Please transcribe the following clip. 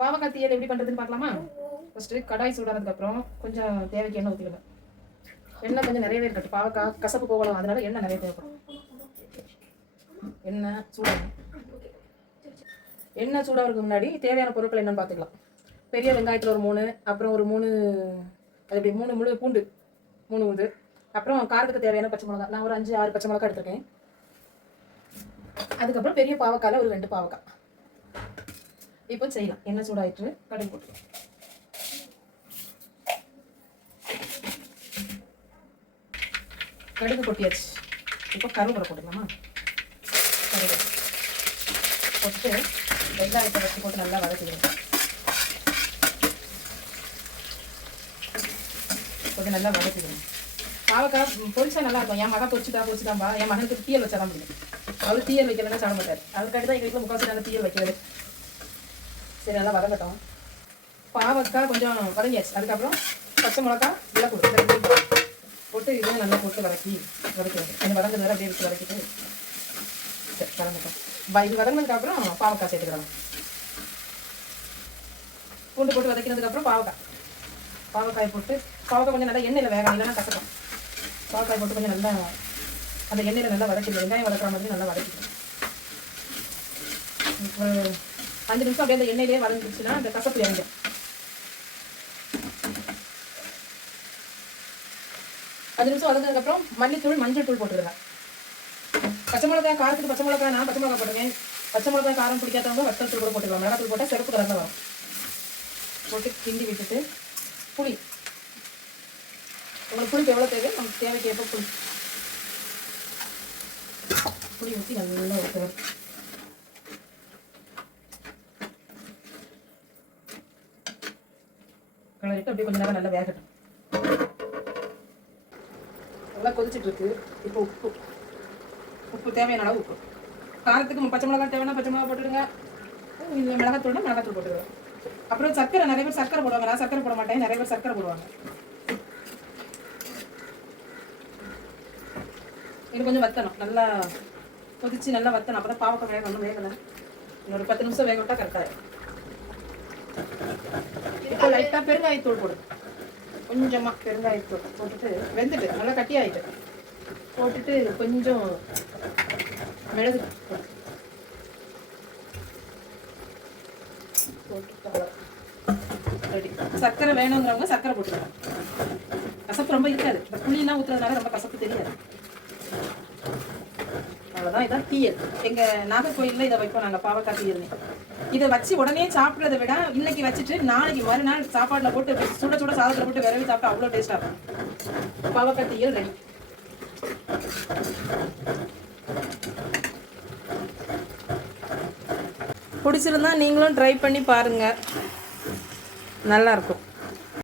பாவக்காய் தீயல் எப்படி பண்ணுறதுன்னு பார்க்கலாமா? ஃபஸ்ட்டு கடாய் சூடானதுக்கப்புறம் கொஞ்சம் தேவைக்கு எண்ணெய் ஊற்றிடுங்க. எண்ணெய் கொஞ்சம் நிறையவே இருக்கட்டும், பாவக்காய் கசப்பு போகலாம், அதனால எண்ணெய் நிறைய தேவைப்படும். எண்ணெய் சூடாகும். எண்ணெய் சூடாகிறதுக்கு முன்னாடி தேவையான பொருட்கள் என்னென்னு பார்த்துக்கலாம். பெரிய வெங்காயத்தில் ஒரு 3, அப்புறம் ஒரு 3 அது எப்படி 3 முழு பூண்டு 3 உது, அப்புறம் காரத்துக்கு தேவையான பச்சை மிளகா. நான் ஒரு 5-6 பச்சை மிளகா எடுத்துருக்கேன். அதுக்கப்புறம் பெரிய பாவக்காயில் ஒரு 2 பாவக்காய். இப்போ செய்யலாம். எண்ணெய் சூடாயிட்டு கடுகு போட்டுக்கலாம். கடுகு கொட்டியாச்சு. இப்போ கருவேப்பிலை போட்டுக்கலாமா? கருவேப்பிலை போட்டுட்டு வெங்காயத்தை வச்சு போட்டு நல்லா வதக்கிடுங்க. கொஞ்சம் நல்லா வதக்கிடுங்க. பாவக்காய் பொரிச்சா நல்லா இருக்கும். என் மகன் பொரிச்சுதான்பா. என் மகனுக்கு தீயல் வச்சா தான் முடியும். அவர் தீயல் வைக்கலன்னா சாப்பிட மாட்டார். அதுக்காண்டி தான் எங்கள் வீட்டில் முக்கால்வாசி நல்லா தீயல் வைக்கிறது. சரி, நல்லா வதங்கட்டும். பாவக்காய் கொஞ்சம் வதங்கியாச்சு. அதுக்கப்புறம் பச்சை மிளகா எல்லாம் போட்டு இதுவும் நல்லா போட்டு வதக்கிடுங்க. கொஞ்சம் வதங்குறது அப்படியே வச்சு வதக்கிட்டு சரி வதங்கட்டும். இது வதங்கினதுக்கப்புறம் பாவக்காய் சேர்த்துக்கிறாங்க. பூண்டு போட்டு வதக்கினதுக்கப்புறம் பாவக்காய் போட்டு பாவக்காய் கொஞ்சம் நல்லா எண்ணெயில் வேகணும், இல்லைன்னா கசக்கும். பாவக்காய் போட்டு கொஞ்சம் நல்லா அந்த எண்ணெயில் நல்லா வதக்கிடுங்க. வெங்காயம் வதக்கிற மாதிரி நல்லா வதக்கிடுங்க. இப்போ 5 நிமிஷம் அப்படியே அந்த எண்ணெயிலே வதங்கிடுச்சுன்னா அந்த கசப்பு இறங்கும். அஞ்சு நிமிஷம் வதங்கினதுக்கப்புறம் மல்லித்தூள் மஞ்சள் தூள் போட்டுருங்க. பச்சை மிளகாய் காரத்துக்கு பச்சை மிளகாய் நான் பச்சை மிளகாய் போட்டுருவேன். பச்சை மிளகாய் காரம் பிடிக்காதவங்க வத்தல் தூள் கூட போட்டுக்கலாம். மிளகாய் தூள் போட்டால் சிறப்பு கலரில் வரும். போட்டு கிண்டி விட்டுட்டு புளி உங்களுக்கு புளிப்பு எவ்வளோ தேவை நமக்கு தேவைக்கு எப்போ புளி ஊற்றி நல்லா ஊற்றுவேன். கிளறிட்டு அப்படியே கொஞ்சம் நேரம் நல்லா வேகட்டும். நல்லா கொதிச்சுட்டு இருக்கு. இப்போ உப்பு தேவையான அளவு உப்பு. காரத்துக்கு பச்சை மிளகாய் தேவைன்னா பச்சை மிளகாய் போட்டுடுங்க. இல்லை மிளகாத்தூள்னா மிளகாத்தூள் போட்டுடுவேன். அப்புறம் சர்க்கரை நிறைய பேர் சர்க்கரை போடுவாங்க. நான் சர்க்கரை போட மாட்டேன். நிறைய பேர் சர்க்கரை போடுவாங்க. இது கொஞ்சம் வத்தணும். நல்லா கொதிச்சு நல்லா வத்தணும். அப்போ தான் பாவக்காய் வேக ஒன்றும் வேகலை. இன்னொரு 10 நிமிஷம் வேக விட்டால் கரெக்டாக. இப்போ லைட்டாக பெருங்காயத்தூள் போடு. கொஞ்சமாக பெருங்காயத்தூள் போட்டுட்டு வெந்துட்டு நல்லா கட்டி ஆகிட்டு போட்டுட்டு கொஞ்சம் மிளகு போட்டு ரெடி. சர்க்கரை வேணுங்கிறவங்க சர்க்கரை போட்டுருவாங்க. கசப்பு ரொம்ப இருக்காது. இந்த புளியெல்லாம் ஊற்றுறதுனால ரொம்ப கசப்பு தெரியாது. அவ்வளோதான். இதான் தீயல். எங்கள் நாகர்கோயிலில் இதை வைப்போம் நாங்கள், பாவக்காய் தீயல்னு. இதை வச்சு உடனே சாப்பிட்றதை விட இன்னைக்கு வச்சுட்டு நாளைக்கு மறுநாள் சாப்பாட்டில் போட்டு சுட சுட சாதத்தில் போட்டு விரவி சாப்பிட்டா அவ்வளோ டேஸ்ட்டாக இருக்கும். பாவக்காய் தீயல் ரெடி. பிடிச்சிருந்தா நீங்களும் ட்ரை பண்ணி பாருங்கள், நல்லாயிருக்கும்.